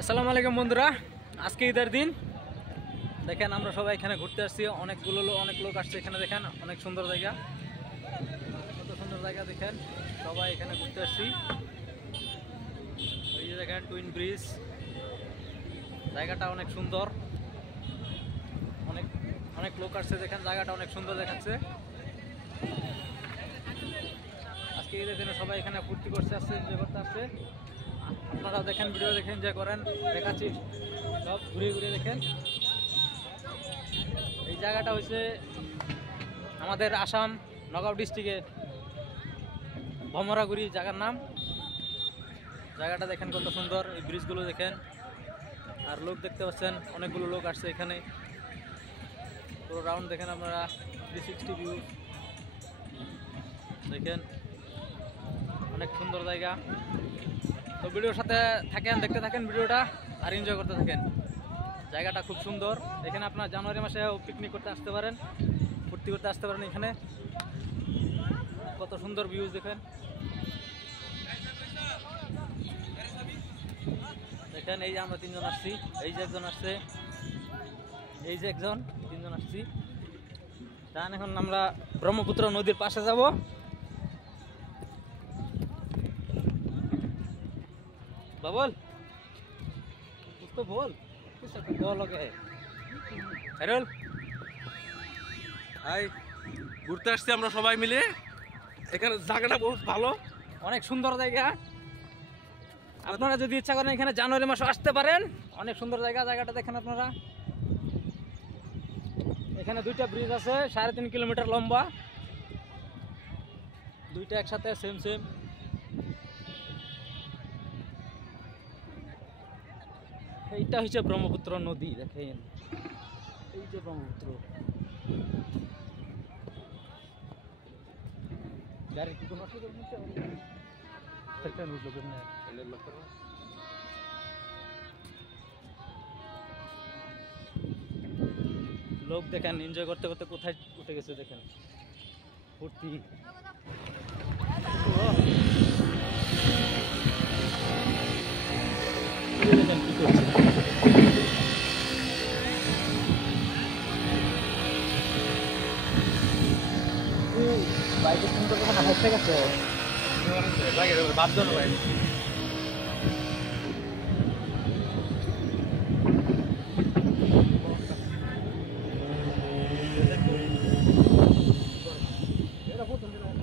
আসসালামু আলাইকুম বন্ধুরা, আজকে ঈদের দিন। দেখেন আমরা সবাই এখানে ঘুরতে আসছি, অনেক লোক আসছে এখানে। দেখেন অনেক সুন্দর জায়গা, কত সুন্দর জায়গা দেখেন। সবাই এখানে ঘুরতে আসছি। এই যে দেখেন টুইন ব্রিজ, জায়গাটা অনেক সুন্দর। অনেক অনেক লোক আসছে, দেখেন জায়গাটা অনেক সুন্দর দেখাচ্ছে। আজকে ঈদের দিনে সবাই এখানে ফুর্তি করতে আসছে, এনজয় করতে আসছে। আপনারা দেখেন, ভিডিও দেখেন, এনজয় করেন, দেখাচ্ছি সব ঘুরে ঘুরে দেখেন। এই জায়গাটা হচ্ছে আমাদের আসাম নগাঁও ডিস্ট্রিক্টের ভমরাগুড়ি জায়গার নাম। জায়গাটা দেখেন কত সুন্দর, এই ব্রিজগুলো দেখেন। আর লোক দেখতে পাচ্ছেন, অনেকগুলো লোক আসছে এখানে। পুরো রাউন্ড দেখেন আপনারা, 360 ভিউ দেখেন, অনেক সুন্দর জায়গা। তো ভিডিওর সাথে থাকেন, দেখতে থাকেন ভিডিওটা আর এনজয় করতে থাকেন। জায়গাটা খুব সুন্দর। এখানে আপনার জানুয়ারি মাসে পিকনিক করতে আসতে পারেন, ফুর্তি করতে আসতে পারেন। এখানে কত সুন্দর ভিউজ দেখেন। দেখেন এই যে আমরা তিনজন আসছি, এই যে একজন আসছে, এই যে একজন, তিনজন আসছি। তাহলে এখন আমরা ব্রহ্মপুত্র নদীর পাশে যাব। বাবল कुछ तो बोल, कुछ बोल गए हैरल। হাই, ঘুরতে আসছি আমরা সবাই মিলে। এখানে জায়গাটা বহুত ভালো, অনেক সুন্দর জায়গা। আপনারা যদি ইচ্ছা করেন এখানে জানুয়ারি মাসে আসতে পারেন, অনেক সুন্দর জায়গা। জায়গাটা দেখেন আপনারা। এখানে দুইটা ব্রিজ আছে, 3.5 কিলোমিটার লম্বা, দুইটা একসাথে সেম সেম। এইটা হচ্ছে ব্রহ্মপুত্র নদী, দেখেন এই যে ব্রহ্মপুত্র। গাড়ি কি কোনো অসুবিধা হচ্ছে? লোক দেখেন এনজয় করতে করতে কোথায় উঠে গেছে, দেখেন ফুর্তি। দেখেন কি করছে, বাইকের সুন্দর হাসতে গেছে, বাপজন ভাই।